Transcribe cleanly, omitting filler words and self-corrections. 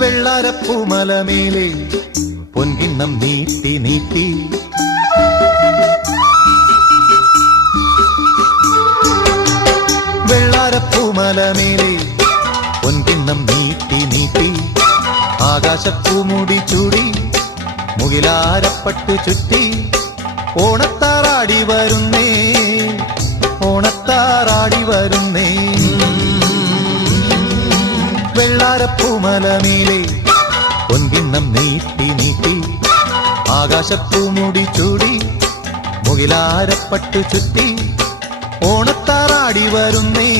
വെള്ളാരപ്പൂമലമേലെ പൊൻകിണ്ണം നീട്ടി നീട്ടി വെള്ളാരപ്പൂമലമേലെ പൊൻകിണ്ണം നീട്ടി നീട്ടി ആകാശപ്പൂമുടി ചൂടി മുകിലാരപ്പട്ടു ചുറ്റി ഓണത്താറാടി വരുന്നേ ഓണത്താറാടി വരുന്നേ വെള്ളാരപ്പൂമലമേലെ പൊൻകിണ്ണം നീട്ടി നീട്ടി ആകാശപ്പൂമുടി ചൂടി മുകിലാരപ്പട്ടു ചുറ്റി ഓണത്താറാടി വരുന്നേ